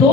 2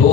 2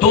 2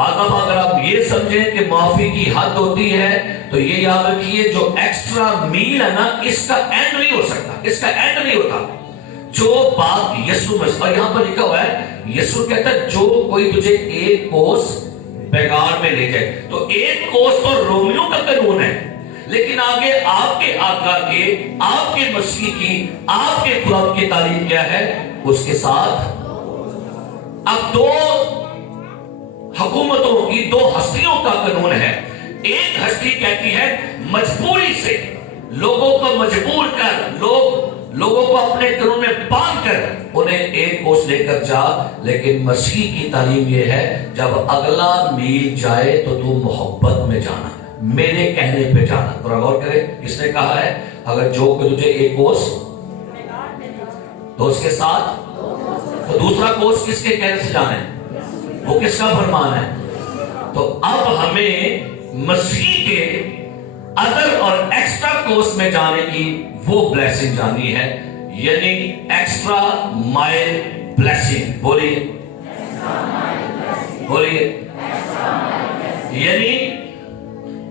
بعض دفعہ اگر آپ یہ سمجھیں کہ معافی کی حد ہوتی ہے تو یہ یاد رکھیے جو ایکسٹرا میل ہے نا اس کا اینڈ نہیں ہو سکتا، اس کا اینڈ نہیں ہوتا۔ جو بات یسوع مسیح، اور یہاں پر لکھا ہوا ہے یسوع کہتا ہے جو کوئی تجھے ایک کوس بیگار میں لے جائے، تو ایک کوس تو رومیوں کا قانون ہے، لیکن آگے آپ کے آقا کے، آپ کے مسیح کی، آپ کے خدا کی تعلیم کیا ہے؟ اس کے ساتھ اب دو حکومتوں کی، دو ہستیوں کا قانون ہے۔ ایک ہستی کہتی ہے مجبوری سے لوگوں کو مجبور کر، لوگوں کو اپنے قانون میں باندھ کر انہیں ایک کوس لے کر جا، لیکن مسیح کی تعلیم یہ ہے جب اگلا میل جائے تو تو محبت میں جانا، میرے کہنے پہ جانا۔ اور غور کرے کس نے کہا ہے اگر جو کہ تجھے ایک کوس تو اس کے ساتھ، تو دوسرا کوس کس کے کہنے سے جانا ہے؟ وہ کس کا فرمان ہے؟ تو اب ہمیں مسیح کے ادر اور ایکسٹرا کورس میں جانے کی وہ بلیسنگ جانی ہے، یعنی ایکسٹرا مائل بلیسنگ۔ بولیے بولیے، یعنی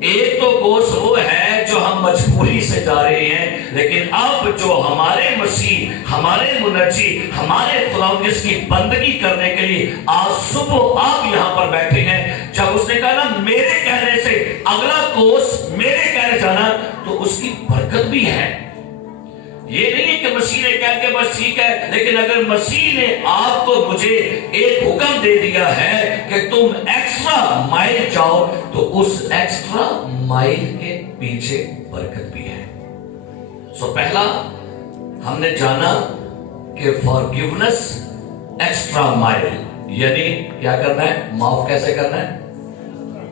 ایک تو کورس وہ ہے جو ہم مجبوری سے جا رہے ہیں، لیکن اب جو ہمارے مسیح، ہمارے منجی، ہمارے خدا جس کی بندگی کرنے کے لیے آج صبح آپ یہاں پر بیٹھے ہیں، جب اس نے کہا نا میرے کہنے سے اگلا کورس میرے کہنے جانا، تو اس کی برکت بھی ہے۔ یہ نہیں ہے کہ مسیح نے کہا کہ بس ٹھیک ہے، لیکن اگر مسیح نے آپ کو مجھے ایک حکم دے دیا ہے کہ تم ایکسٹرا مائل جاؤ، تو اس ایکسٹرا مائل کے پیچھے برکت بھی ہے۔ سو پہلا ہم نے جانا کہ فارگیونس ایکسٹرا مائل، یعنی کیا کرنا ہے؟ معاف کیسے کرنا ہے؟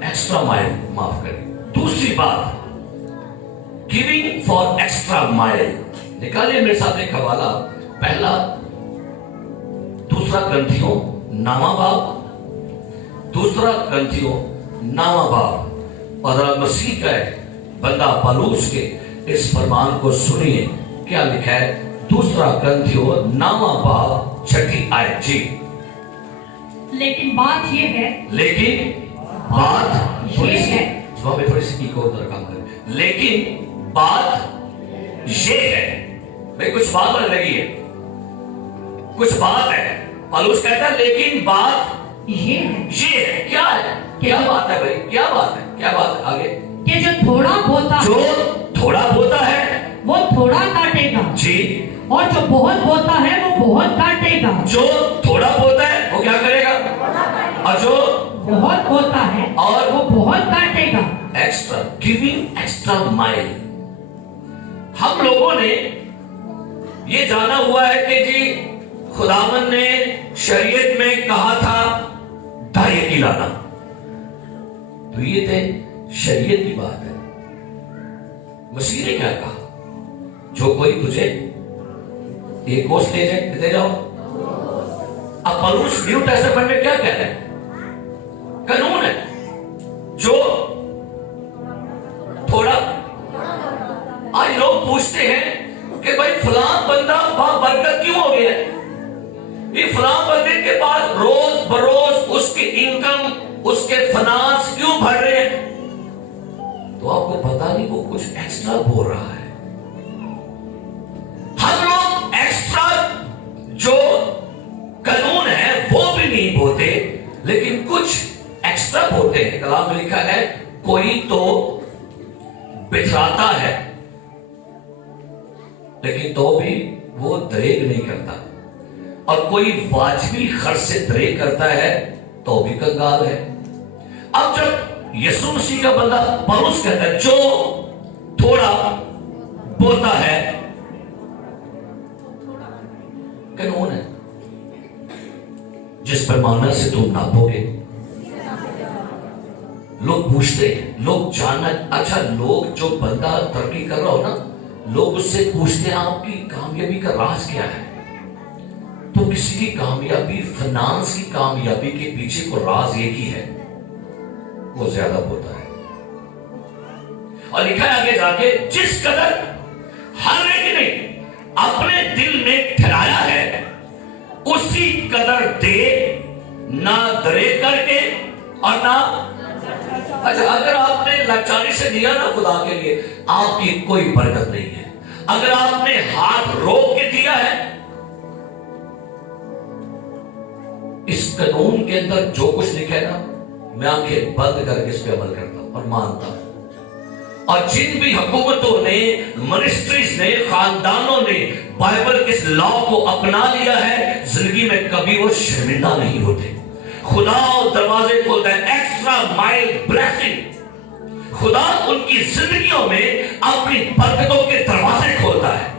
ایکسٹرا مائل معاف کریں۔ دوسری بات گیونگ فار ایکسٹرا مائل، نکالیے میرے ساتھ ایک حوالہ، پہلا دوسرا کرنتھیوں نامہ باب، دوسرا کرنتھیوں نامہ باب، اور مسیح کا بندہ پالوس کے اس فرمان کو سنیے کیا لکھا ہے۔ دوسرا کرنتھیوں نامہ باب 6 آیت۔ جی لیکن بات یہ ہے، لیکن بات تھوڑی سی ایک اور طرح کام کریں، لیکن بات یہ ہے، بھئی کچھ بات لگ رہی ہے، کچھ بات ہے۔ پالوس کہتا ہے لیکن بات یہ ہے، کیا ہے؟ کیا بات ہے بھائی؟ کیا بات ہے؟ کیا بات ہے آگے؟ کہ جو تھوڑا بوتا جو تھوڑا بوتا ہے وہ تھوڑا کاٹے گا، جی، اور جو بہت بوتا ہے وہ بہت کاٹے گا۔ جو تھوڑا بوتا ہے وہ کیا کرے گا؟ اور جو بہت بوتا ہے اور وہ بہت کاٹے گا۔ ایکسٹرا گیونگ ایکسٹرا مائل۔ ہم لوگوں نے یہ جانا ہوا ہے کہ جی خداوند نے شریعت میں کہا تھا دائیں کی لانا، تو یہ تھے شریعت کی بات ہے۔ مسیح نے کیا کہا؟ جو کوئی تجھے ایک کوس لے جاؤ۔ اب پالوس نیو ٹیسٹمنٹ میں کیا کہہ رہے ہیں؟ قانون ہے جو تھوڑا۔ آج لوگ پوچھتے ہیں کہ بھائی فلاں بندہ وہاں برکت کیوں ہو گیا ہے؟ یہ فلاں بندے کے پاس روز بروز اس کی انکم، اس کے فنانس کیوں بڑھ رہے ہیں؟ تو آپ کو پتا نہیں وہ کچھ ایکسٹرا بول رہا ہے۔ ہم لوگ ایکسٹرا جو قانون ہے وہ بھی نہیں بولتے، لیکن کچھ ایکسٹرا بولتے ہیں۔ کلام میں لکھا ہے کوئی تو بتراتا ہے لیکن تو بھی وہ دریغ نہیں کرتا، اور کوئی واجبی خرچ سے دریغ کرتا ہے تو بھی کنگال ہے۔ اب جب یسوع مسیح کا بندہ پالوس کہتا ہے جو تھوڑا بوتا ہے، قانون ہے جس پیمانے سے تم ناپو گے۔ لوگ پوچھتے ہیں، لوگ جاننا، اچھا لوگ جو بندہ ترقی کر رہا ہو نا، لوگ اس سے پوچھتے ہیں آپ کی کامیابی کا راز کیا ہے؟ تو کسی کی کامیابی، فنانس کی کامیابی کے پیچھے کو راز ایک ہی ہے، وہ زیادہ ہوتا ہے۔ اور لکھا ہے آگے جا کے جس قدر ہر ایک نے اپنے دل میں ٹھہرایا ہے اسی قدر دے، نہ درے کر کے اور نہ اچھا اگر آپ نے لاچاری سے دیا نا خدا کے لیے آپ کی کوئی برکت نہیں ہے. اگر آپ نے ہاتھ روک کے دیا ہے, اس قانون کے اندر جو کچھ لکھا ہے نا میں آنکھیں بند کر کے اس پہ عمل کرتا ہوں اور مانتا ہوں. اور جن بھی حکومتوں نے, منسٹریز نے, خاندانوں نے بائبل کے اس لا کو اپنا لیا ہے, زندگی میں کبھی وہ شرمندہ نہیں ہوتے. خدا دروازے کھولتا ہے, ایکسٹرا مائل بلیسنگ. خدا ان کی زندگیوں میں اپنی برکتوں کے دروازے کھولتا ہے.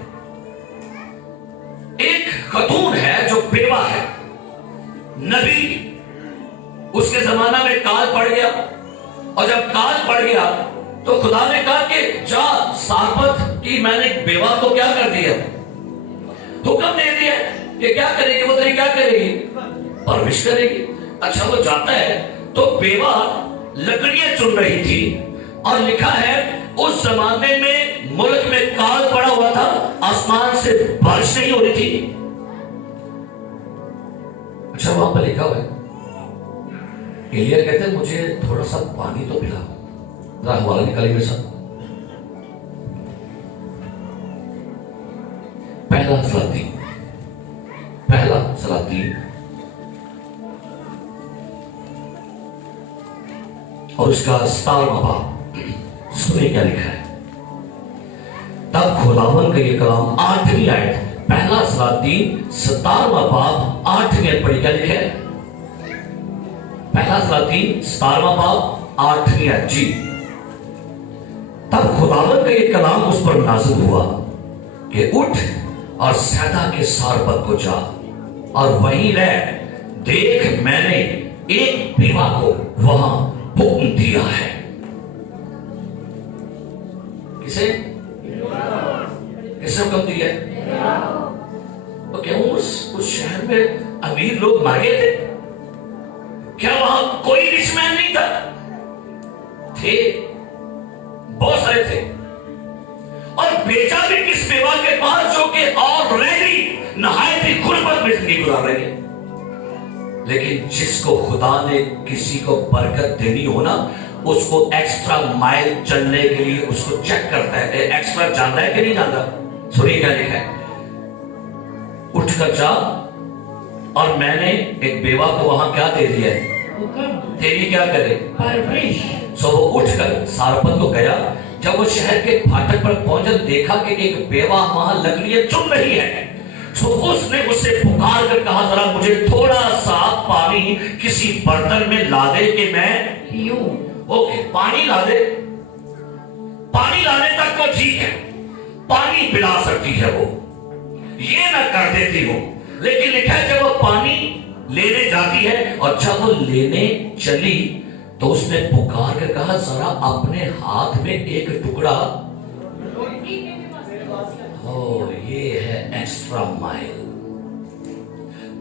ایک خاتون ہے جو بیوہ ہے, نبی اس کے زمانہ میں کال پڑ گیا, اور جب کال پڑ گیا تو خدا نے کہا کہ جا سارپت کی میں نے بیوہ کو کیا کر دیا, حکم دے دیا کہ کیا کرے گی, وہ تیری کیا کرے گی, پرورش کرے گی. اچھا وہ جاتا ہے تو بیوہ لکڑیاں چن رہی تھی, اور لکھا ہے اس زمانے میں ملک میں کال پڑا ہوا تھا, آسمان سے بارش نہیں ہو رہی تھی. اچھا وہاں پر لکھا ہوا ہے, ایلیا کہتے ہیں مجھے تھوڑا سا پانی تو پلا. ذرا حوالہ نکالیے میرے ساتھ. پہلا سلاطین اور اس کا 17واں باب. سنیں کیا لکھا ہے. تب خداوند کا یہ کلام 8ویں آیت, پہلا سلاطین 17واں باب 8ویں آیت پڑھی. کیا لکھا ہے؟ پہلا سلاطین 17واں باب 8ویں آیت. جی. تب خداوند کا یہ کلام اس پر نازل ہوا کہ اٹھ اور سیدا کے سارپت کو جا اور وہیں رہ. دیکھ میں نے ایک بیوہ کو وہاں حکم دیا ہے. کسے حکم دیا ہے؟ تو کیا اس شہر میں امیر لوگ مر گئے تھے؟ کیا وہاں کوئی رچ مین نہیں تھا؟ تھے, بہت سارے تھے. اور بیچا بھی کس بیوہ کے پاس جو کہ آلریڈی نہایت ہی غربت میں زندگی گزار رہی ہے. لیکن جس کو خدا نے کسی کو برکت دینی ہو نا, اس کو ایکسٹرا مائل چلنے کے لیے اس کو چیک کرتا ہے ایکسٹرا جانتا ہے کہ نہیں جانتا. سنیے کیا لکھا ہے. اٹھ کر جا اور میں نے ایک بیوہ کو وہاں کیا دے دیا ہے, تیری کیا کرے, پرورش. سو وہ اٹھ کر سارپت کو گیا. جب وہ شہر کے پھاٹک پر پہنچا دیکھا کہ ایک بیوہ وہاں لکڑیاں چن رہی ہے. سو اس نے اس سے پکار کر کہا ذرا مجھے تھوڑا سا پانی کسی برتن میں لا دے کہ میں پیوں. اوکے, پانی لا دے. پانی لانے تک تو ٹھیک ہے, پانی پلا سکتی ہے, وہ یہ نہ کر دیتی ہو. لیکن لکھا ہے جب وہ پانی لینے جاتی ہے اور جب وہ لینے چلی تو اس نے پکار کر کہا ذرا اپنے ہاتھ میں ایک ٹکڑا. یہ ہے ایکسٹرا مائل.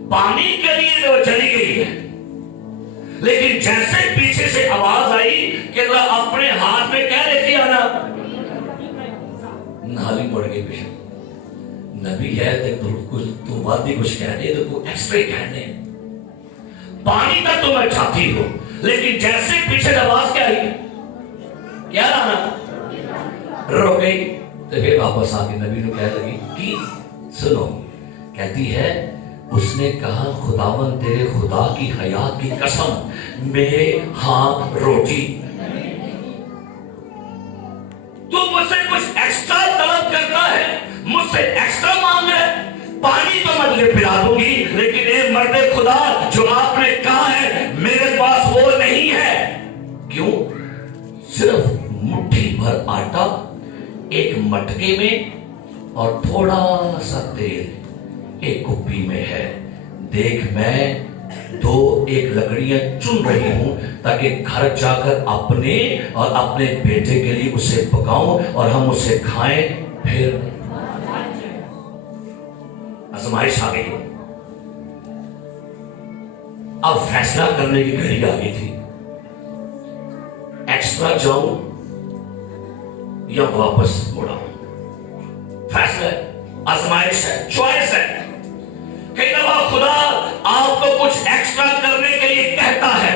پانی کے لیے جو چلی گئی ہے, لیکن جیسے پیچھے سے آواز آئی کہ ذرا اپنے ہاتھ میں کیا لیتی آنا, نالی پڑ گئی. پیچھے نبی ہے تو وادی کچھ کہنے تو تو ایکسٹرا کہنے. پانی تک تو میں چاہتی ہوں, لیکن جیسے پیچھے آواز کیا آئی, کیا لانا, رو گئی. تو پھر واپس آ کے نبی نے کہنے لگی کہ سنو, کہتی ہے اس نے کہا خداوند تیرے خدا کی حیات کی قسم میرے ہاں روٹی. تو مجھ سے کچھ ایکسٹرا طلب کرتا ہے, مجھ سے ایکسٹرا مانگ ہے. پانی تو میں تجھے پلا دوں گی, لیکن اے مرد خدا جو آپ نے کہا ہے میرے پاس وہ نہیں ہے. کیوں؟ صرف مٹھی بھر آٹا ایک مٹکے میں اور تھوڑا سا تیل ایک کپی میں ہے. دیکھ میں ایک لکڑیاں چن رہی ہوں تاکہ گھر جا کر اپنے اور اپنے بیٹے کے لیے اسے پکاؤں اور ہم اسے کھائیں. پھر آزمائش آ گئی. اب فیصلہ کرنے کی گھڑی آ گئی تھی, ایکسٹرا جاؤں یا واپس مڑا. فیصلہ ہے, آزمائش ہے, چوائس ہے. کئی دفعہ خدا آپ کو کچھ ایکسٹرا کرنے کے لیے کہتا ہے,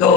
2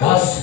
10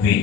20।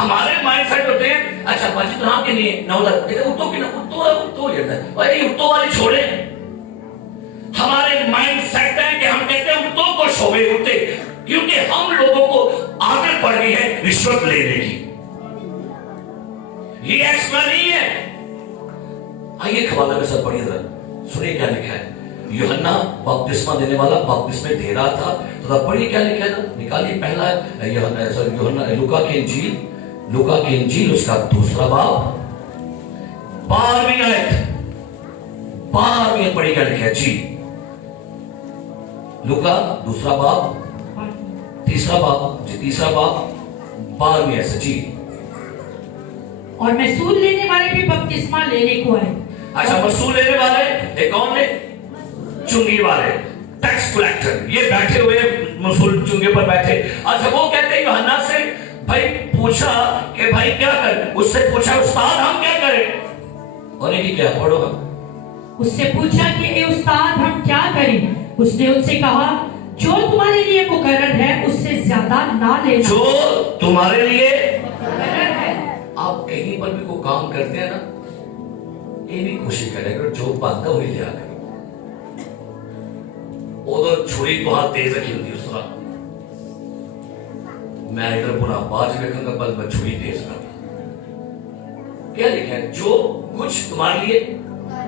ہمارے مائنڈ سیٹ ہوتے ہیں اچھا پانچ طرح کے نہیں نہ ادھر اتو کی نہ اتو جاتا ہے بھائی اتو والی چھوڑے. ہمارے مائنڈ سیٹ ہے کہ ہم کہتے ہیں اتو کو شعبے ہوتے کیونکہ ہم لوگوں کو عادت پڑ گئی ہے رشوت لینے کی. یہ ایکسٹرا نہیں ہے. آئیے حوالہ میں سب پڑھیے ذرا سنیے کیا لکھا ہے. یوحنا بپتسمہ دینے والا بپتسمے دے رہا تھا تو پڑھیے کیا لکھا ہے. نکالیے پہلا یوحنا لوکا کی انجیل اس کا دوسرا باب 12ویں آیت. 12ویں پڑھی کیا لکھا ہے جی. لوکا دوسرا باب تیسرا باب جی تیسرا باب 12ویں ایسا جی. اور محصول لینے والے بھی بپتسمہ لینے کو آئے. اچھا محصول لینے والے ایک کون نے چنگی والے ٹیکس کلیکٹر یہ بیٹھے ہوئے محصول چنگے پر بیٹھے. اچھا وہ کہتے ہیں یوحنا سے بھائی پوچھا کہ بھائی کیا کریں. اس سے پوچھا استاد ہم کیا کریں. اور یہ کیا پڑھو ہم. اس سے پوچھا کہ اے استاد ہم کیا کریں. اس نے ان سے کہا جو تمہارے لیے مقرر ہے اس سے زیادہ نہ لینا. جو تمہارے لیے آپ کہیں پر بھی کوئی کام کرتے ہیں نا یہ بھی کوشش کرے گا جو بنتا ہوئی لیا کرے. ادھر چھری بہت تیز رکھی ہوتی اس طرح میں ادھر پورا باز رکھوں گا بس میں چھری تیز کرتا. کیا لکھا ہے جو کچھ تمہارے لیے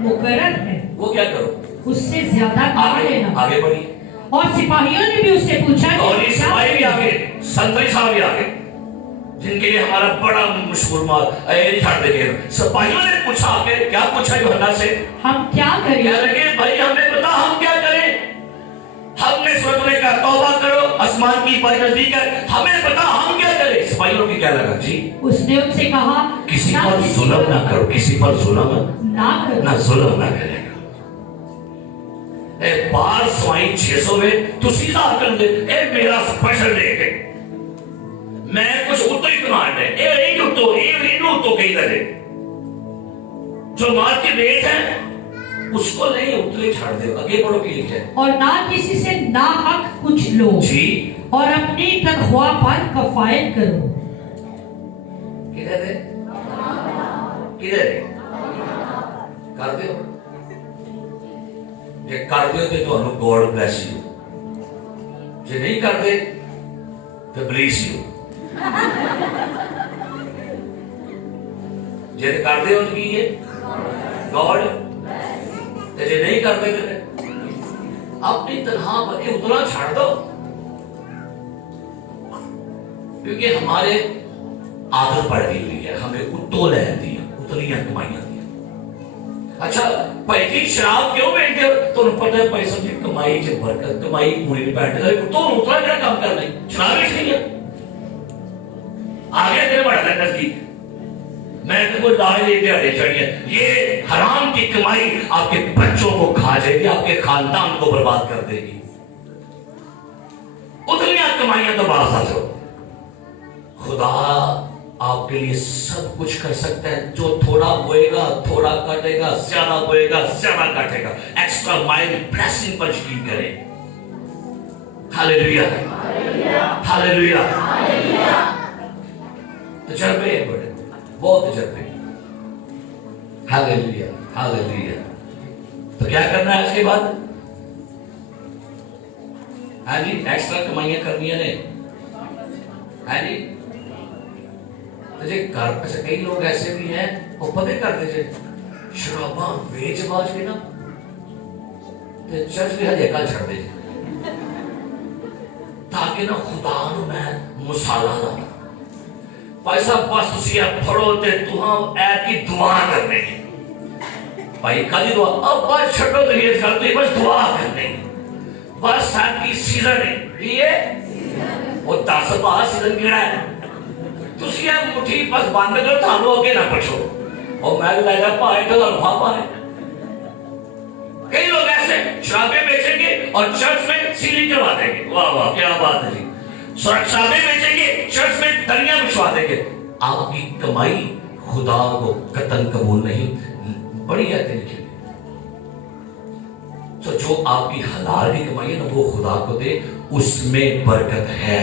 مقرر ہے وہ کیا کرو اس سے زیادہ نہ لینا. آگے بڑھیے. اور سپاہیوں نے بھی اس سے پوچھا اور یہ سپاہی بھی آگے سنتری صاحب بھی آگے جن کے لیے ہمارا بڑا مشہور مال چھاڑ دے گئے. سپاہیوں نے پوچھا کہ کیا پوچھا یوحنا سے ہم کیا کریں. کہہ لگے بھائی ہمیں بتا ہم کیا کریں. ہم نے سوچنے کا توبہ کرو آسمان کی بڑی نزدیک ہے ہمیں بتا ہم کیا کریں. سپاہیوں کی کیا لگا جی. اس نے ان سے کہا کسی پر ظلم نہ کرو. کسی پر ظلم نہ ظلم نہ کرے گا. اے بار سوائی 600 میں تو سیدھا کر دے اے میرا سپیشل دے گے میں کچھ اتو ہی کمانڈ ہے اے نہیں اتو اے نہیں اتو کہیں دے جو مار کے ریٹ ہے اس کو نہیں اتلے چھاڑ دے. آگے بڑھو کی لکھے اور نہ کسی سے ناحق کچھ لو جی اور اپنی تنخواہ پر کفایت کرو. کدھر دے کدھر دے کر دے جے کر دے تو انہوں گوڑ بلیس یو جے نہیں کر دے تو بلیس یو. جے کر دے ان کی یہ گوڑ جے نہیں کر دے اپنی تنہا پر اتنا چھاڑ دو کیونکہ ہمارے عادت پڑ گئی ہوئی ہے ہمیں اتو لہن دیا اتنیاں کمائیاں دیا. اچھا بھائی جی شراب کیوں بیٹھتے ہو تو انہوں پتہ ہے پیسوں کی کمائی سے برکت کمائی پوری نہیں بیٹھتے تو اتنا کیا کام کر رہے شراب ہی نہیں ہے. آگے تیرے بڑھا ہے نزدیک میں نے کوئی داڑھی دے دیا چڑھیے یہ حرام کی کمائی آپ کے بچوں کو کھا جائے گی آپ کے خاندان کو برباد کر دے گی. اتنی کمائیاں تو باز آ جاؤ. خدا آپ کے لیے سب کچھ کر سکتا ہے. جو تھوڑا بوئے گا تھوڑا کٹے گا زیادہ بوئے گا زیادہ کٹے گا. ایکسٹرا مائل بلیسنگ پر یقین کریں. ہاللیلویا ہاللیلویا. تجربے ہیں بڑے بہت تجربے. ہاللیلویا ہاللیلویا. تو کیا کرنا ہے اس کے بعد ہاں جی ایکسٹرا کمائیاں کرنی ہے ہاں جی. گھر پہ سے کئی لوگ ایسے بھی ہیں وہ پتہ کر دیجئے شراباں ویچ باج کے نا چرچ بھی ہر ایک چھڑ دیجئے تاکہ نا خدا نو میں مسالہ دا پیسہ بس تسیہ پھڑو تے تہاں اے کی دعا کرنے بھائی کالی دعا اب بس چھٹو تو یہ کرتے بس دعا کرنے بس ساتھ کی سیزن ہے یہ وہ 10 12 سیزن کیڑا ہے تسی یہ مٹھی بس باندھ کرو تھانو اگے نہ پچھو اور میں بھی لائے پائے تو لڑھا پائے. کئی لوگ ایسے شرابیں بیچیں گے اور چرچ میں سیلنگ کروا دیں گے. واہ واہ کیا بات ہے جی. شرابیں بیچیں گے چرچ میں دریاں بچھوا دیں گے. آپ کی کمائی خدا کو قطن قبول نہیں. بڑی آیتیں لکھی تو جو آپ کی حلال کی کمائی ہے نا وہ خدا کو دے اس میں برکت ہے.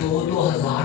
2,000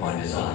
5,000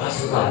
10,000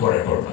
ਤੁਹਾਡੇ ਤੁਹਾਡਾ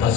10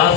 10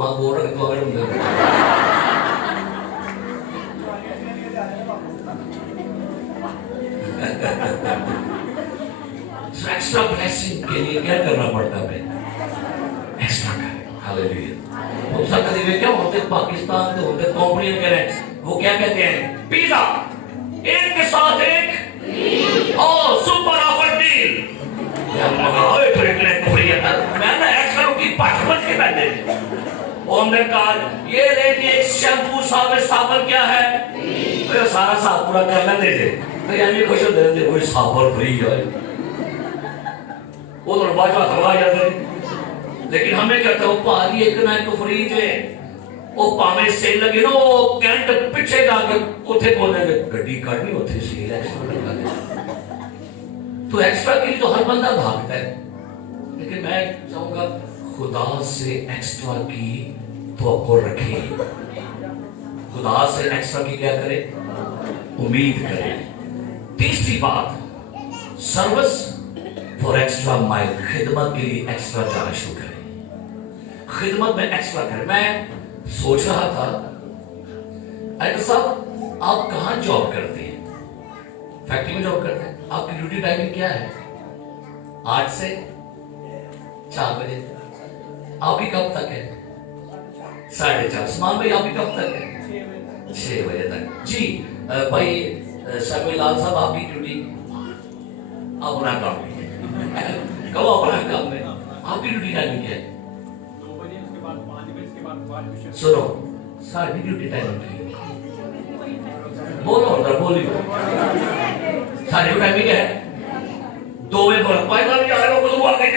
وہاں بول رہا کہ تو اگر ایکسٹرا بلیسنگ کے لیے کیا کرنا پڑتا ہے؟ ایکسٹرا کریں. ہاللیلویا. وہ سب کبھی کیا ہوتے پاکستان کے ہوتے کمپنی میں کہہ رہے ہیں وہ کیا کہتے ہیں پیزا ایک کے ساتھ ایک او سپر آفر ڈیل. میں نے ایکسٹرا روٹی 5 بج کے بیٹھے اور ہم نے کہا یہ لیجیے ایک شیمپو صابن کیا ہے سارا صاحب پورا کرنا دیجیے یعنی خوش ہوتے رہتے کوئی صابن فری ہے وہ تو باجوا کروا جاتے. لیکن ہمیں کہتا ہے وہ پاری ایک نہ ایک فریج ہے وہ پاویں سیل لگے نا وہ کینٹ پیچھے جا کے اتنے بولیں گے گڈی کھڑنی ہوتی سیل ایکسٹرا لگا دے. تو ایکسٹرا کے لیے تو ہر بندہ بھاگتا ہے لیکن میں چاہوں گا خدا سے ایکسٹرا کی توقع رکھیں. خدا سے ایکسٹرا کی کیا کرے امید کرے. تیسری بات سروس فار ایکسٹرا مائل. خدمت کے لیے ایکسٹرا جانا شروع کریں. خدمت میں ایکسٹرا کریں. میں سوچ رہا تھا ایڈر صاحب آپ کہاں جاب کرتے ہیں؟ فیکٹری میں جاب کرتے ہیں. آپ کی ڈیوٹی ٹائمنگ کیا ہے؟ 8 سے 4 بجے. آپ کی کب تک ہے؟ 4:30. سمان بھائی آپ کی کب تک ہے؟ 6 بجے تک. جی بھائی سمیع لال صاحب آپ کی ڈیوٹی اپنا کام کیجیے کہو اپنا کام ہے. آپ کی ڈیوٹی ٹائمنگ کیا ہے؟ 2 بجے اس کے بعد 5 بجے اس کے بعد سنو ساری ڈیوٹی ٹائمنگ کی بولو اندر بولی ساری ٹائمنگ کیا ہے؟ 2 بجے بولا پیسہ نہیں آ رہا وہ آ گئے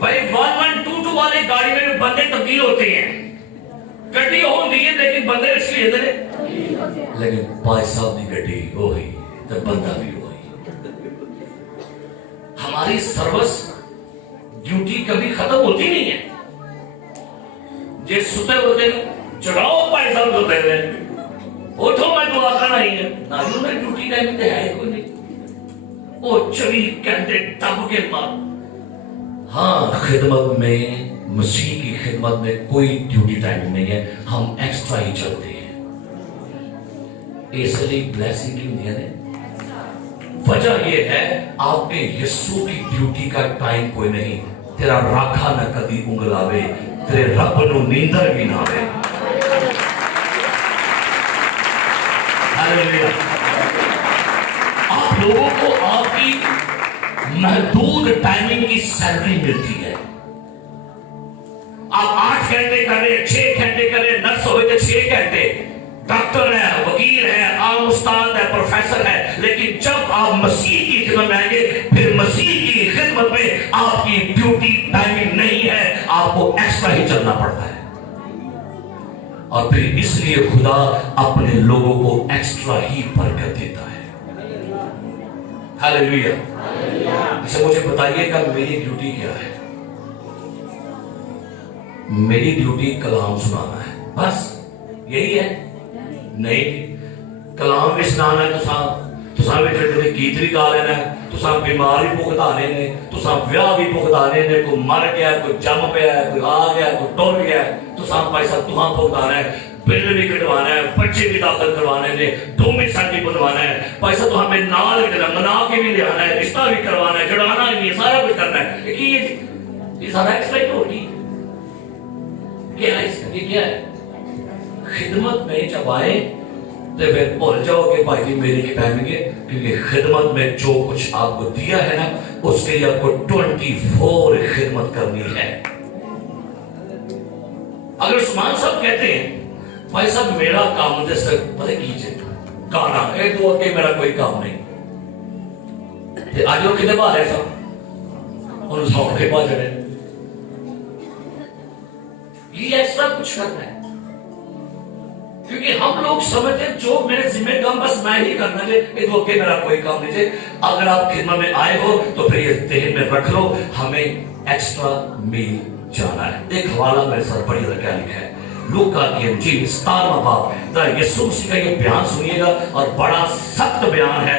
بھائی 1122 والے گاڑی میں بندے تبدیل ہوتے ہیں. گڈی ہوں دی ہے لیکن بندے اس لیے ادھر لیکن بھائی صاحب کی گڈی وہی تو بندہ بھی وہی. ہماری سروس ڈیوٹی کبھی ختم ہوتی نہیں ہے. جس ستے ہوتے چڑھاؤ بھائی صاحب ہوتے ہیں اٹھو میں دعا کرنا ہی ہے نہ میں ڈیوٹی ٹائم پہ ہے کوئی نہیں وہ 24 گھنٹے دب کے بعد. ہاں خدمت میں مسیح کی خدمت میں کوئی ڈیوٹی ٹائم نہیں ہے. ہم ایکسٹرا ہی چلتے ہیں. اس لیے بلیسنگ کی ہوتی ہے. وجہ یہ ہے آپ کے یسوع کی ڈیوٹی کا ٹائم کوئی نہیں. تیرا راکھا نہ کدی انگل آوے تیرے رب نو نیندر بھی نہ آوے. ہاللیلویا. آپ لوگوں کو آپ کی محدود ٹائمنگ کی سیلری ملتی ہے. آپ 8 گھنٹے کریں 6 گھنٹے کریں نرس ہوئے تو 6 گھنٹے ڈاکٹر ہے وکیل ہے عام استاد ہے پروفیسر ہے. لیکن جب آپ مسیح کی خدمت میں آئیں گے پھر مسیح کی خدمت میں آپ کی ڈیوٹی ٹائمنگ نہیں ہے. آپ کو ایکسٹرا ہی چلنا پڑتا ہے. اور پھر اس لیے خدا اپنے لوگوں کو ایکسٹرا ہی برکت دیتا ہے. ہاللیلویا. اسے مجھے بتائیے گا میری ڈیوٹی کیا ہے؟ میری ڈیوٹی کلام سنانا ہے بس یہی ہے. نہیں کلام بھی سنانا ہے تو بھی گیت بھی گا لینا ہے تو بیمار بھی بھگتانے نے تو ویاہ بھی بھگتانے نے. کوئی مر گیا کوئی جم پیا ہے کوئی آ گیا کوئی ٹر گیا تو پیسہ تمہاں بھگتانا ہے. بل بھی کٹوانا ہے بچے بھی داخل کروانے نے ڈومیسائل بھی بنوانا ہے. پیسہ تو ہمیں نال منا کے بھی لے آنا ہے رشتہ بھی کروانا ہے جڑانا ہے سارا کچھ کرنا ہے. یہ سارا ایکسٹرا ہوگی کیا ہے. یہ کیا ہے؟ خدمت میں جب آئے تو پھر بھول جاؤ کہ بھائی جی میری کی ٹائمنگ ہے کیونکہ خدمت میں جو کچھ آپ کو دیا ہے نا اس کے لیے آپ کو 24 خدمت کرنی ہے. اگر عثمان صاحب کہتے ہیں بھائی صاحب میرا کام مجھے صرف پتہ کیجئے گانا ہے تو کہ میرا کوئی کام نہیں آج وہ کتنے بار ہے صاحب اور اس وقت کے بعد جڑے یہ ایسا کچھ کرنا ہے کیونکہ ہم لوگ سمجھتے ہیں جو میرے ذمہ کام بس میں ہی کرنا ہے یہ تو کہ میرا کوئی کام نہیں ہے. اگر آپ خدمت میں آئے ہو تو پھر یہ ذہن میں رکھ لو ہمیں ایکسٹرا میل جانا ہے. ایک حوالہ میرے ساتھ پڑھی کیا لکھا ہے لوکا کی انجیل 17واں باب ذرا یسوع مسیح کا یہ بیان سنیے گا اور بڑا سخت بیان ہے.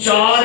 4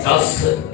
10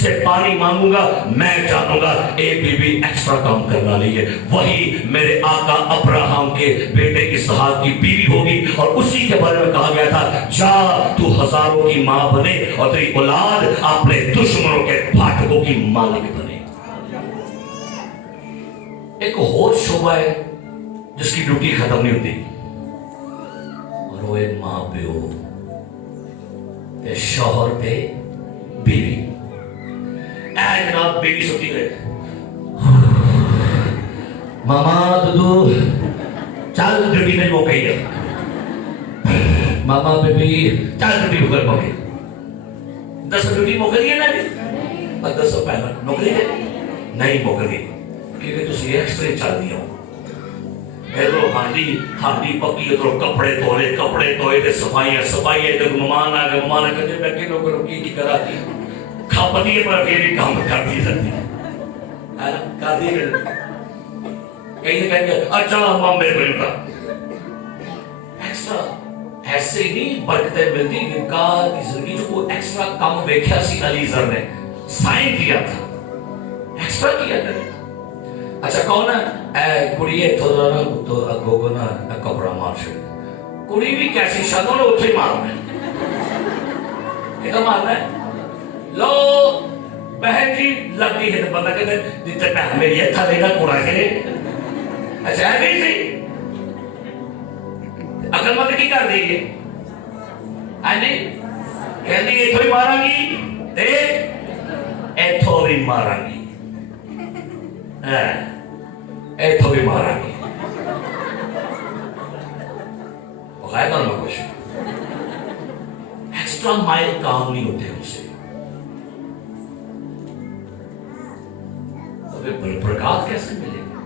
سے پانی مانگوں گا میں جانوں گا ایک بیوی ایکسٹرا کام کرنا نہیں ہے. وہی میرے آقا ابراہم کے بیٹے اسحاق کی بیوی ہوگی اور اسی کے بارے میں کہا گیا تھا جا تو ہزاروں کی ماں بنے اور تیری اولاد اپنے دشمنوں کے پھاٹکوں کی مالک بنے. ایک اور شعبہ ہے جس کی ڈیوٹی ختم نہیں ہوتی اور وہ ایک ماں پہ ہو شوہر پہ بیوی. اے جناب بیوی سوتی ہے ماما دودو چل ڈیوٹی میں موقع ہی ہے ماما بیبی چل ڈیوٹی ہوگا موقع 10 ڈیوٹی موقع دی ہے نا 10 پہلا نوکری ہے نہیں موقع دی کیونکہ تسی ایکسٹرے چل دیا ہو. ادھر ہانڈی پکی ادھر کپڑے دھوئے تے صفائی ادھر مہمان آ گئے مہمان کہتے میں کہ نوکر کی کرا کھپتی ہے پر پھر بھی کام کرتی رہتی ہے کر دی کہیں نہ کہیں گے اچھا ماں میرے کو کا ایکسٹرا ایسے ہی برکتیں ملتی نکاح کی زندگی جو وہ ایکسٹرا کام دیکھا سی علی زر نے سائن کیا تھا ایکسٹرا کیا کرے. اچھا کون ہے اے کڑی ہے تھوڑا نا تو اگو کو نا کپڑا مار چھڑے کڑی بھی کیسی شادوں نے اتھے مارنا ہے کہتا مارنا ہے لو بہن جی لگتی ہے تو بندہ کہتے ہیں دیتے پہ ہمیں یہ تھا دینا کڑا کے اچھا ہے نہیں سی اگر مت کی کر دیئے آنی کہہ دی ایتھو ہی مارا گی دے ایتھو بھی مارا گی ایتھو بھی مارا گی غائب اللہ خوش ایکسٹرا مائل کام نہیں ہوتے ہم سے تو پھر برکات کیسے ملے گا.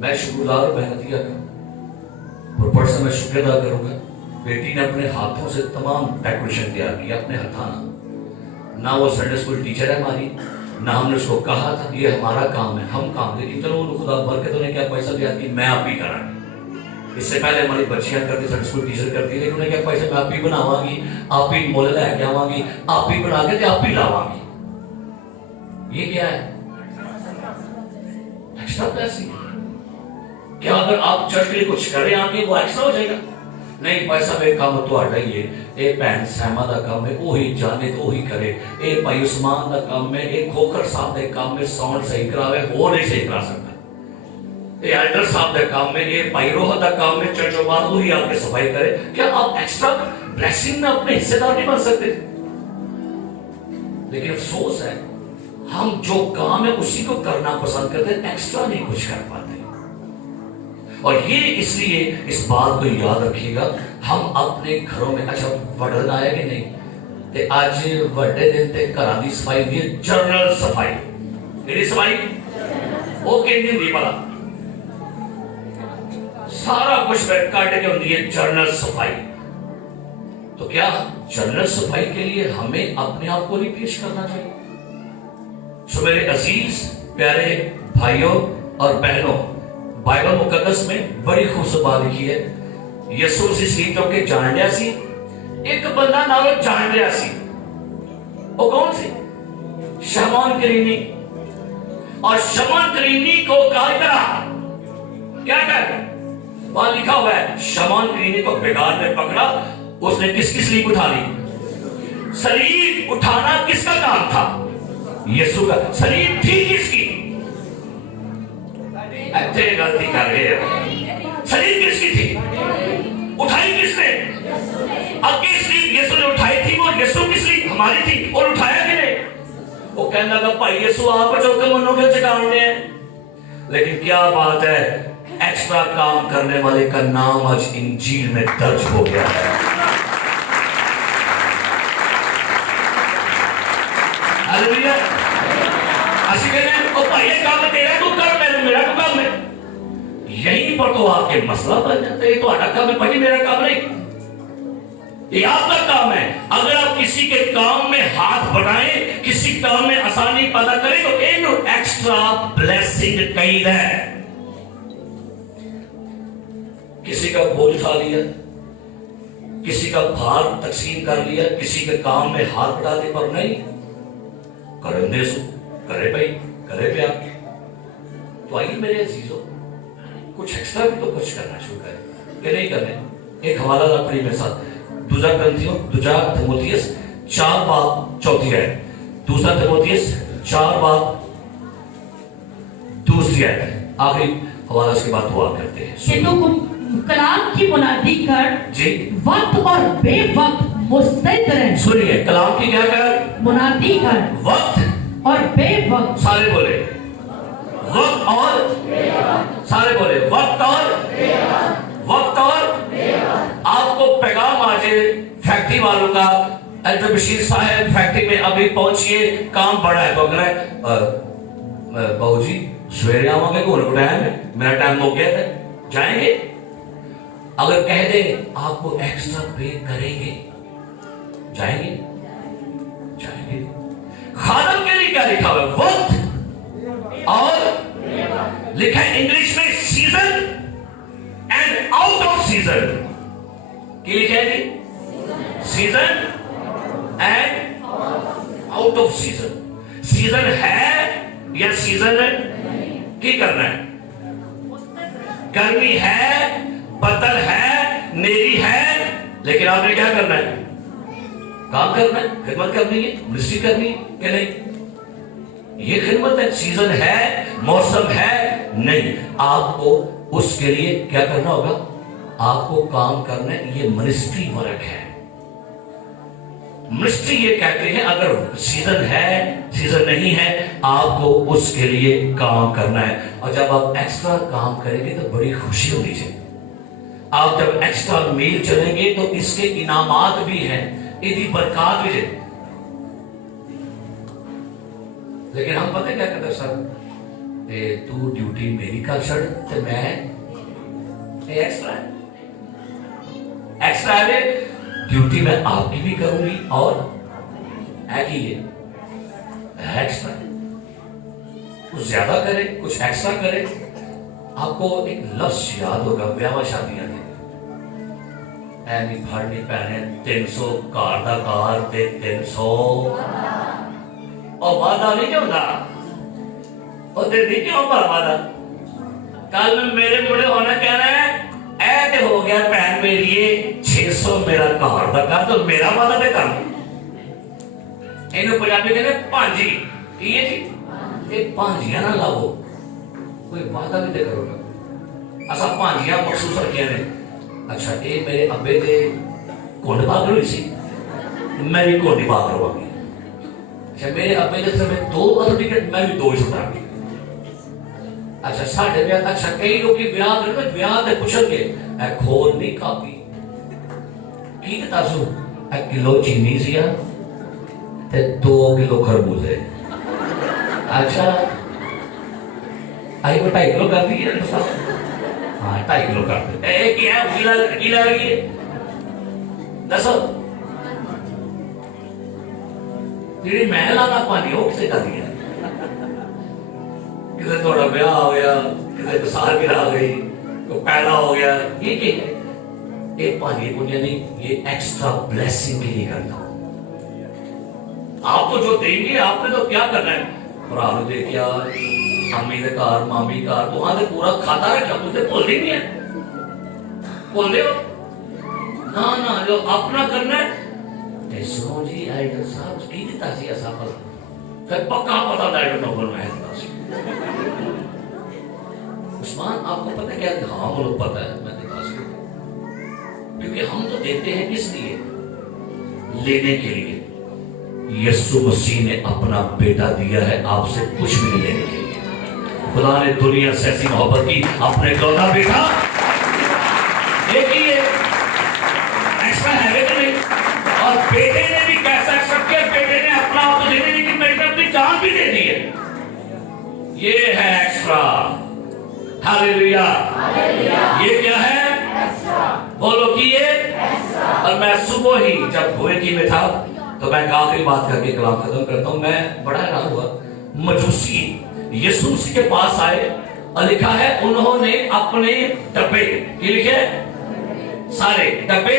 میں شکردار اور محنتیہ کا اور پرسن میں شکر ادا کروں گا بیٹی نے اپنے ہاتھوں سے تمام ڈیکوریشن تیار کیا اپنے ہتھانا. نہ وہ سنڈے اسکول ٹیچر ہے ہماری نہ ہم نے اس کو کہا تھا یہ ہمارا کام ہے ہم کام لیکن چلو انہوں خدا برکت انہیں کیا پیسہ دیا کہ میں آپ ہی کرا گی. اس سے پہلے ہماری بچیاں کرتی سنڈے اسکول ٹیچر کرتی لیکن انہیں کیا پیسہ میں آپ ہی بناواں گی آپ ہی مول لے کے آواں گی آپ ہی بنا کے تے آپ ہی لاواں گی. یہ کیا ہے ایکسٹرا پیسے. کیا اگر آپ چرچ کے لیے کچھ کریں آگے وہ ایکسٹرا ہو جائے گا نہیں پیسہ میں کام تو آٹا ہی ہے. اے بہن سیما دا کام ہے وہی جانے تو وہی کرے. اے بھائی عثمان دا کام ہے اے کھوکر صاحب دے کام میں ساؤنڈ صحیح کراوے وہ نہیں صحیح کرا سکتا. اے ایلڈر صاحب دے کام میں اے بھائی روح دا کام میں چرچ و بعد وہی آپ کے صفائی کرے. کیا آپ ایکسٹرا بلیسنگ میں اپنے حصے دار نہیں بن سکتے؟ لیکن افسوس ہے ہم جو کام ہے اسی کو کرنا پسند کرتے ایکسٹرا نہیں کچھ کر پاتے. اور یہ اس لیے اس بات کو یاد رکھیے گا ہم اپنے گھروں میں اچھا وڈن آیا کہ نہیں تے آج وڈے دن تے گھراں دی صفائی دی جنرل صفائی میری صفائی وہ کہندی نہیں پڑا سارا کچھ بیٹھ کاٹ کے ہوندی ہے جنرل صفائی. تو کیا جنرل صفائی کے لیے ہمیں اپنے آپ کو نہیں پیش کرنا چاہیے؟ سو میرے عزیز پیارے بھائیوں اور بہنوں بائبل مقدس میں بڑی خوبصورت بات لکھی ہے. یسوع مسیح تو کہ جان لیا سی ایک بندہ نالو جان لیا سی وہ کون سی شمعون کرینی. اور شمعون کرینی کو کہا کرا کیا کر وہاں لکھا ہوا ہے شمعون کرینی کو بگاڑ میں پکڑا اس نے کس کی سلیب اٹھا لی. سلیب اٹھانا کس کا کام تھا؟ یسوع کا. سلیب تھی کس کی؟ اچھے غلطی کر رہے ہیں. سلیب کس کی تھی؟ اٹھائی کس نے؟ اب کی سلیب یسوع نے اٹھائی تھی وہ یسوع کی سلیب ہماری تھی اور اٹھایا کہ نہیں؟ وہ کہنے لگا بھائی یسوع آپ جو کہ منوں کے چکانے ہیں. لیکن کیا بات ہے ایکسٹرا کام کرنے والے کا نام آج انجیل میں درج ہو گیا ہے. ہاللیلویا. اسی کہنے ہیں او بھائی یہ کام تیرا تو کر میرا تو کام ہے. یہیں پر تو آپ کے مسئلہ بن جاتا ہے. یہ تو آٹا کام ہے بھائی میرا کام نہیں یہ آپ کا کام ہے. اگر آپ کسی کے کام میں ہاتھ بڑھائیں کسی کام میں آسانی پیدا کریں تو اینو ایکسٹرا بلیسنگ کہیں ہے. کسی کا بوجھ اٹھا لیا کسی کا بھار تقسیم کر لیا, کسی کے کام میں ہاتھ بٹا دے, پر نہیں کرندے سو کرے بھائی کرے پہ آپ. تو آئیے میرے عزیزوں, کچھ ایکسٹرا بھی تو کچھ کرنا شروع کریں کہ نہیں کرنے. ایک حوالہ اپنی میرے ساتھ, دوسرا گرنتھیوں دوسرا تیموتھیوس 4 باب 4 آیت, دوسرا تیموتھیوس 4 باب 2 آیت. آخری حوالہ اس کے بعد دعا کرتے ہیں. کہ تو کلام کی منادی کر جی وقت اور بے وقت مستعد رہیں. سنیے, کلام کی کیا کر, منادی کر وقت اور بے وقت. سارے بولے وقت اور, سارے بولے وقت اور, وقت اور. آپ کو پیغام آ جائے فیکٹری والوں کا, ایڈر بشیر صاحب فیکٹری میں ابھی پہنچیے, کام بڑا ہے. تو اگر ہے بہو جی سویرے آؤں گے, کون کو ٹائم ہے, میرا ٹائم ہو گیا تھا, جائیں گے. اگر کہہ دیں آپ کو ایکسٹرا پے کریں گے, جائیں گے, جائیں گے. خادم کے لیے کیا لکھا ہوا ہے, وقت اور لکھا ہے انگلش میں season and out of season. کی لکھا ہے جی, season and out of season. Season ہے یا سیزن کی کرنا ہے, گرمی ہے, بدل ہے, نیری ہے, لیکن آپ نے کیا کرنا ہے, کام کرنا ہے, خدمت کرنی ہے, منسٹری کرنی ہے کہ نہیں. یہ خدمت ہے, سیزن ہے, موسم ہے, نہیں. آپ کو اس کے لیے کیا کرنا ہوگا, آپ کو کام کرنا ہے. یہ منسٹری ورک ہے. منسٹری یہ کہتے ہیں اگر سیزن ہے, سیزن نہیں ہے, آپ کو اس کے لیے کام کرنا ہے. اور جب آپ ایکسٹرا کام کریں گے تو بڑی خوشی ہونی چاہیے. آپ جب ایکسٹرا میل چلیں گے تو اس کے انعامات بھی ہیں, ادھی برکات بھی ہیں. لیکن ہم پتہ کیا کرتے ہیں سر, تو ڈیوٹی میری کر چھڑ تو میں ایکسٹرا ایکسٹرا ہے, ڈیوٹی میں آپ کی بھی کروں گی اور ایکسٹرا کچھ زیادہ کرے, کچھ ایکسٹرا کرے. آپ کو ایک لفظ یاد ہوگا بیاہ شادیاں دے, ایمی بھرنی پہنے 300 کار دا کار تے 300 اور وعدہ نہیں کیوں دا, اور دے دی کیوں پر وعدہ. کل میں میرے بڑے ہونا کہنا ہے اے تے ہو گیا پہن میری 600 میرا کار دا کار, تو میرا وعدہ دے کر. اینو پنجابی کہنے پانجی, یہ جی یہ پانجیاں نہ لاؤ, کوئی وعدہ بھی دے کرو گا. ایسا پانجیاں مخصوص رکھیا نے. اچھا اے میرے ابے دے کونڈ باغ ہوئی سی, میں بھی کونڈی باغ رہا گی. اچھا میرے ابے دے صرف 2 ٹکٹ, میں بھی 2 چھوٹا گی. اچھا ساڑھے بیاہ, اچھا کئی لوگ کی بیاہ دے, میں بیاہ دے پوچھن گے اے کھول نہیں کاپی کی دتا سو, اے کلو چینی سیا تے 2 کلو خربوزے. اچھا آئی کو 2.5 کلو کر دی ہے, ہاں 2.5 کلو کر دی. اے کیا ہے گیلا لگی ہے دسو, جیڑی میں لانا پانی ہو کسے کر دیا. کسے تھوڑا بیاہ ہو گیا, کسے سال گرہ آ گئی, کوئی پیدا ہو گیا, یہ کیا ہے, یہ پانی کو نہیں, یہ ایکسٹرا بلیسنگ کے لیے کرتا ہوں. آپ کو جو دیں گے آپ نے تو کیا کرنا ہے, پرانو دے کیا امی دے کار, مامی کار, تو وہاں دے پورا کھاتا رکھا, تجھے بول دیں گے, بول دے ہو نا, جو اپنا کرنا ہے. سنو جی آئیڈر صاحب کی دیتا سی ایسا پر پھر پکا پتا آئیڈر نوبل میں دیتا سی. عثمان آپ کو پتہ کیا, ہاں وہ لوگ پتہ ہے, میں دیتا سی, کیونکہ ہم تو دیتے ہیں کس لیے, لینے کے لیے. یسوع مسیح نے اپنا بیٹا دیا ہے آپ سے کچھ بھی نہیں لینے کے لیے. خدا نے دنیا سے ایسی محبت کی, اپنے اکلوتا بیٹا ایک ہی ہے, ایسا ہے کہ نہیں. اور بیٹے نے بھی کیسا ایکسپٹ کیا, بیٹے نے اپنا آپ تو دینے لیکن بیٹے اپنی جان بھی دے دی ہے. یہ ہے ایکسٹرا. ہاللیلویا. یہ کیا ہے, بولو کہ یہ. اور میں صبح ہی جب بوئے میں تھا تو میں آخری بات کر کے کلام ختم کرتا ہوں. میں بڑا حیران ہوا, مجوسی یسوع مسیح کے پاس آئے اور لکھا ہے انہوں نے اپنے ڈبے, یہ لکھے سارے ڈبے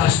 10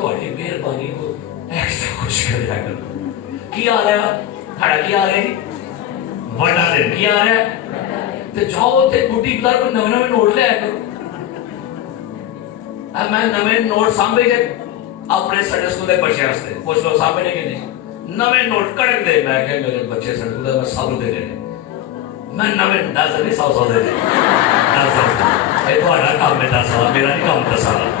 ਤੁਹਾਡੀ ਮਿਹਰਬਾਨੀ ਕੋ ਐਕਸਟਰਾ ਖੁਸ਼ ਕਰਿਆ ਕਰੋ ਕੀ ਆ ਰਿਹਾ ਸਾਡਾ ਕੀ ਆ ਰਿਹਾ ਵੱਡਾ ਦਿਨ ਕੀ ਆ ਰਿਹਾ ਤੇ ਜਾਓ ਤੇ ਬੁੱਢੀ ਬਾਜ਼ਾਰ ਕੋ ਨਵੇਂ ਨੋਟ ਲਿਆ ਕਰੋ ਆ ਮੈਂ ਨਵੇਂ ਨੋਟ ਸਾਹਮਣੇ ਜੇ ਆਪਣੇ ਸੰਡੇ ਸਕੂਲ ਦੇ ਬੱਚਿਆਂ ਵਾਸਤੇ ਪੁੱਛ ਲਓ ਸਾਹਮਣੇ ਕਿ ਨਹੀਂ ਨਵੇਂ ਨੋਟ ਕੜਕ ਦੇ ਮੈਂ ਕਿਹਾ ਮੇਰੇ ਬੱਚੇ ਸੰਡੇ ਸਕੂਲ ਦਾ ਮੈਂ ਸਭ ਦੇ ਦੇ ਮੈਂ ਨਵੇਂ 10 ਨਹੀਂ 100 ਦੇ ਦੇ 10 ਇਹ ਤੁਹਾਡਾ ਕੰਮ ਹੈ 10 ਮੇਰਾ ਨਹੀਂ ਕੰਮ 10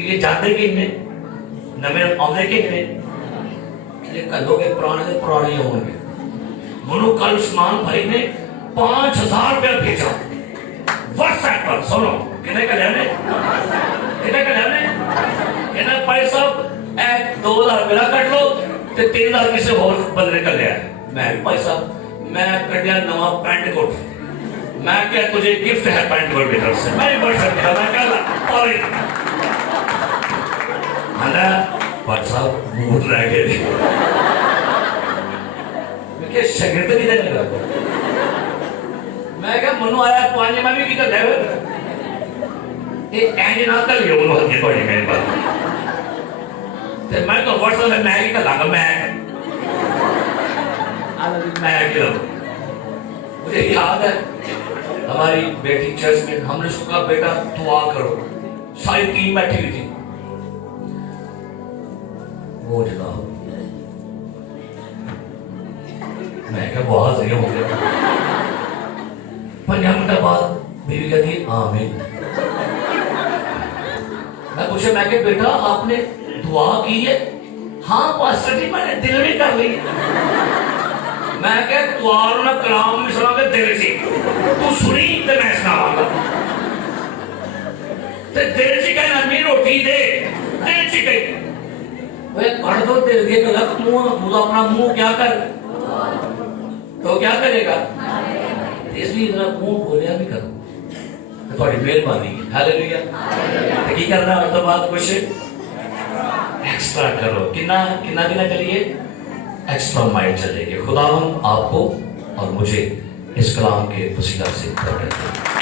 یہ جاتے کہ انہیں نمے آدھے کہ انہیں یہ کلو کے پرانے سے پرانے ہوں گے. منو کل عثمان بھائی نے 5,000 روپیہ بھیجا واٹس ایپ پر. سنو کتنے کا لینے کتنے کا لینے کہنا بھائی صاحب 2,000 میرا کٹ لو تے 3,000 کسی اور بندے کا لیا. میں بھی بھائی صاحب میں کٹیا نواں پینٹ کوٹ. میں کیا تجھے گفٹ ہے پینٹ کوٹ کی طرف سے. میں بھی بڑھ سکتا میں کہا اور بھائی صاحب بوٹ رہ گئے. میں کیا شگرد نہیں دینے لگا. میں کہا منو آیا پانی میں بھی کی کر دے ایک اینجی نہ کر لیا منو ہلکی پڑی میرے پاس. میں تو واٹس ایپ میں ہی کر لگا میں کیا مجھے یاد ہے ہماری بیٹی چرچ میں ہم نے اس کو کہا بیٹا دعا کرو. ساری ٹیم بیٹھی ہوئی تھی. وہ جناب میں کہا بہت صحیح ہو گیا. 5 منٹ بعد بیوی کہتی آمین. میں پوچھا میں کہ بیٹا آپ نے دعا کی ہے؟ ہاں پاسٹر جی میں نے دل میں کر لی. میں کہ دعا نہ کلام میں سنا کے دل سے تو سنی تے میں سناواں گا تے دل سے کہنا می روٹی دے دل سے کہے وہ پڑھ دو دل کے غلط منہ اپنا منہ کیا کر تو کیا کرے گا. اس لیے ذرا منہ بولیا بھی کرو تھوڑی مہربانی. ہاللیلویا. کی کرنا ہے تو بات کچھ ایکسٹرا کرو. کنا دینا چلیے ایکسٹرا مائل چلے گی. خداوند آپ کو اور مجھے اس کلام کے وسیلہ سے برکت دے.